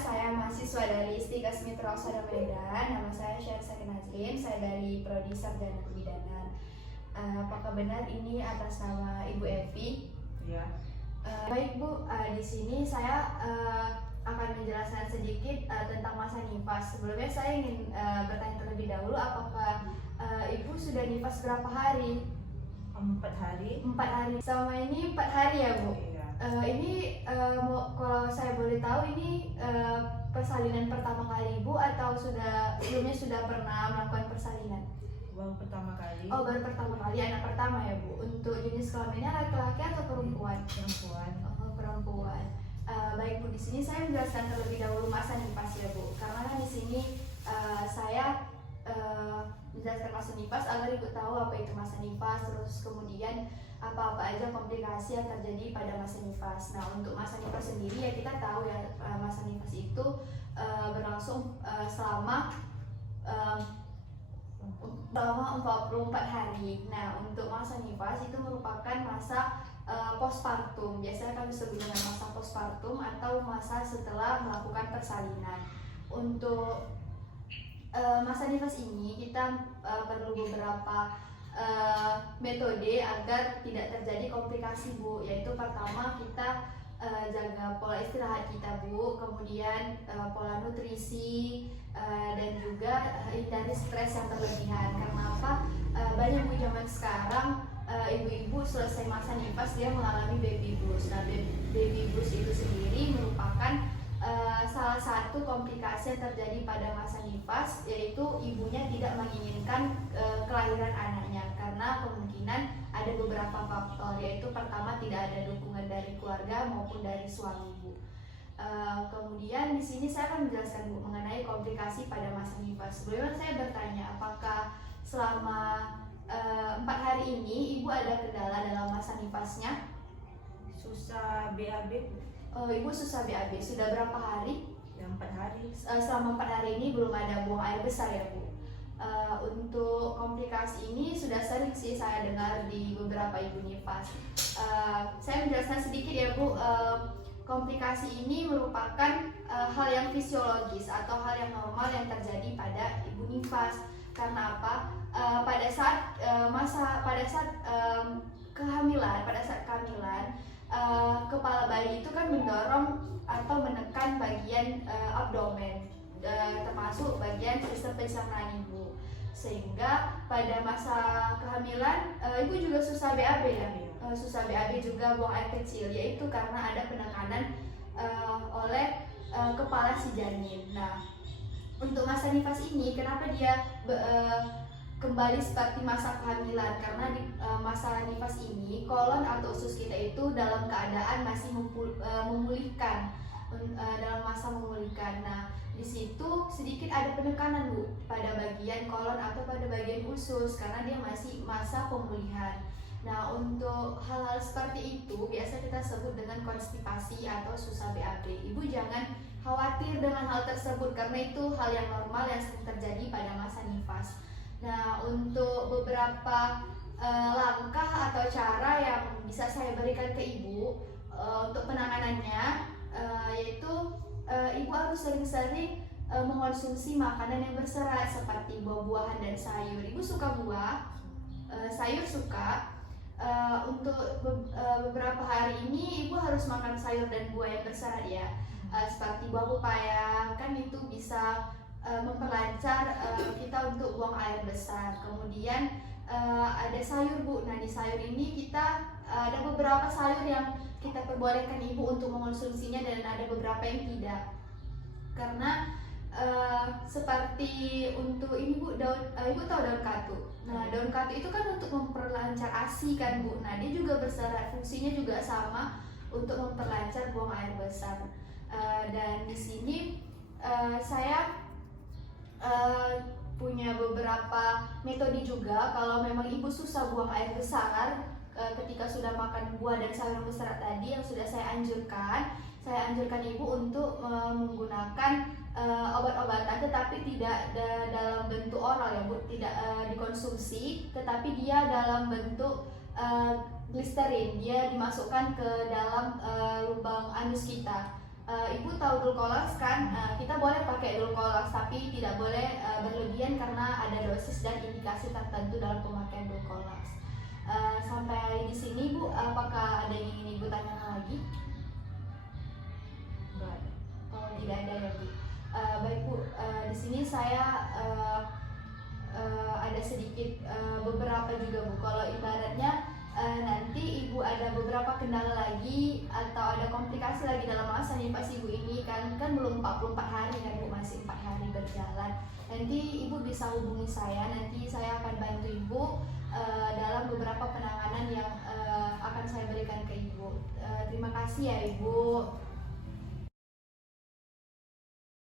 saya mahasiswa dari Istika Mitra Osada Medan. Nama saya Syahrisaki Nazlim, saya dari Prodi Sarjana Kebidanan. Apakah benar ini atas nama Ibu Evi? Iya. Baik Bu, di sini saya akan menjelaskan sedikit tentang masa nifas. Sebelumnya saya ingin bertanya terlebih dahulu, apakah Ibu sudah nifas berapa hari? 4 hari. 4 hari. Selama ini 4 hari ya Bu? Iya. Ini kalau saya boleh tahu ini persalinan pertama kali Ibu atau sebelumnya sudah pernah melakukan persalinan? Baru pertama kali. Oh, baru pertama kali, anak pertama ya Bu. Untuk jenis kelaminnya laki-laki atau perempuan? Perempuan. Oh, perempuan. Baik Bu, di sini saya menjelaskan terlebih dahulu masa nifas ya Bu. Karena kan di sini saya menjelaskan masa nifas agar Ibu tahu apa itu masa nifas, terus kemudian apa-apa aja komplikasi yang terjadi pada masa nifas. Nah, untuk masa nifas sendiri ya kita tahu ya, masa nifas itu berlangsung selama 44 hari. Nah, untuk masa nifas itu merupakan masa postpartum. Biasanya kami sebut dengan masa postpartum atau masa setelah melakukan persalinan. Untuk masa nifas ini kita perlu beberapa metode agar tidak terjadi komplikasi Bu. Yaitu pertama kita jaga pola istirahat kita Bu, kemudian pola nutrisi, dan juga hindari stres yang berlebihan. Karena apa? Banyak Bu zaman sekarang ibu-ibu selesai masa nifas dia mengalami baby blues. Nah, baby blues itu sendiri merupakan salah satu komplikasi yang terjadi pada masa nifas, yaitu ibunya tidak menginginkan kelahiran anaknya karena kemungkinan ada beberapa faktor, yaitu pertama tidak ada dukungan dari keluarga maupun dari suami ibu. Kemudian di sini saya akan menjelaskan Bu mengenai komplikasi pada masa nifas. Sebelumnya saya bertanya, apakah selama 4 hari ini ibu ada kendala dalam masa nifasnya? Susah BAB. Ibu susah BAB sudah berapa hari? Ya, 4 hari. Selama 4 hari ini belum ada buang air besar ya Bu. Untuk komplikasi ini sudah sering sih saya dengar di beberapa ibu nifas. Saya menjelaskan sedikit ya Bu. Komplikasi ini merupakan hal yang fisiologis atau hal yang normal yang terjadi pada ibu nifas. Karena apa? Pada saat kehamilan, kepala bayi itu kan mendorong atau menekan bagian abdomen, termasuk bagian sistem pencernaan ibu, sehingga pada masa kehamilan ibu juga susah BAB ya, susah BAB juga buang air kecil, yaitu karena ada penekanan oleh kepala si janin. Nah, untuk masa nifas ini kenapa dia kembali seperti masa kehamilan? Karena di masa nifas ini kolon atau usus kita itu dalam keadaan masih memulihkan, dalam masa memulihkan. Nah, di situ sedikit ada penekanan Bu pada bagian kolon atau pada bagian usus karena dia masih masa pemulihan. Nah, untuk hal-hal seperti itu biasa kita sebut dengan konstipasi atau susah BAB. Ibu jangan khawatir dengan hal tersebut karena itu hal yang normal yang sering terjadi pada masa nifas. Nah, untuk beberapa langkah atau cara yang bisa saya berikan ke ibu untuk penanganannya, yaitu ibu harus sering-sering mengonsumsi makanan yang berserat seperti buah-buahan dan sayur. Ibu suka buah, sayur suka. Untuk beberapa hari ini ibu harus makan sayur dan buah yang berserat ya, seperti buah pepaya, kan itu bisa memperlancar kita untuk buang air besar. Kemudian ada sayur Bu. Nah, di sayur ini kita ada beberapa sayur yang kita perbolehkan ibu untuk mengonsumsinya dan ada beberapa yang tidak. Karena seperti untuk ini Bu, ibu tahu daun katu. Nah, daun katu itu kan untuk memperlancar ASI kan Bu. Nah, dia juga berserat, fungsinya juga sama untuk memperlancar buang air besar. Dan di sini saya punya beberapa metode juga. Kalau memang ibu susah buang air besar ketika sudah makan buah dan sayur berserat tadi yang sudah saya anjurkan ibu untuk menggunakan obat-obatan, tetapi tidak dalam bentuk oral ya Bu, tidak dikonsumsi, tetapi dia dalam bentuk glisterin. Dia dimasukkan ke dalam lubang anus kita. Ibu tahu Dulcolax kan? Kita boleh pakai Dulcolax tapi tidak boleh berlebihan karena ada dosis dan indikasi tertentu dalam pemakaian Dulcolax. Sampai di sini Bu, apakah ada yang ingin Ibu tanyakan lagi? Enggak ada. Oh, tidak ada ya Bu. Baik Bu, di sini saya ada sedikit beberapa juga Bu. Kalau ibaratnya nanti Ibu ada beberapa kendala lagi atau ada komplikasi lagi dalam masa nih pas Ibu ini kan belum 44 hari kan Bu, masih 4 hari berjalan. Nanti Ibu bisa hubungi saya, nanti saya akan bantu Ibu dalam beberapa penanganan yang akan saya berikan ke Ibu. Terima kasih ya Ibu.